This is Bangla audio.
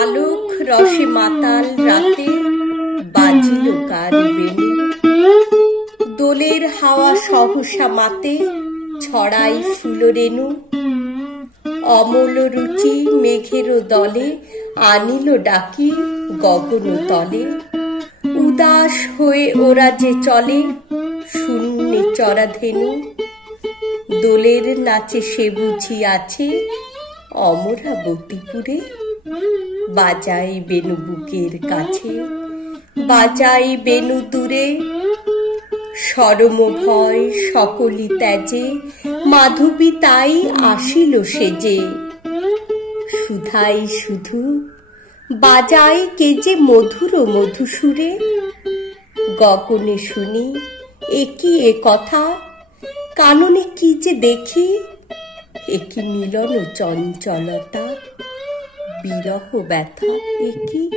আলোক রসে মাতাল রাতে বাজিল কার বেণী। দোলের হাওয়া সহসা মাতে ছড়াই ফুলরেণু। অমল রুচি মেঘের দলে আনিল ডাকি গগন তলে। উদাস হয়ে ওরা যে চলে শূন্যে চরাধেনু। দোলের নাচে সে বুঝি আছে অমরাবতীপুরে। বাজাই বেনু বুকের কাছে, বাজাই বেনু দূরে। শরম ভয় সকলি ত্যাজে মাধবী তাই আসিল সেজে। সুধাই শুধু বাজায় কে যে মধুর মধুসুরে। গগনে শুনি একি এ কথা, কাননে কি যে দেখি। একি মিলন চঞ্চলতা, বিরহ ব্যথা একি।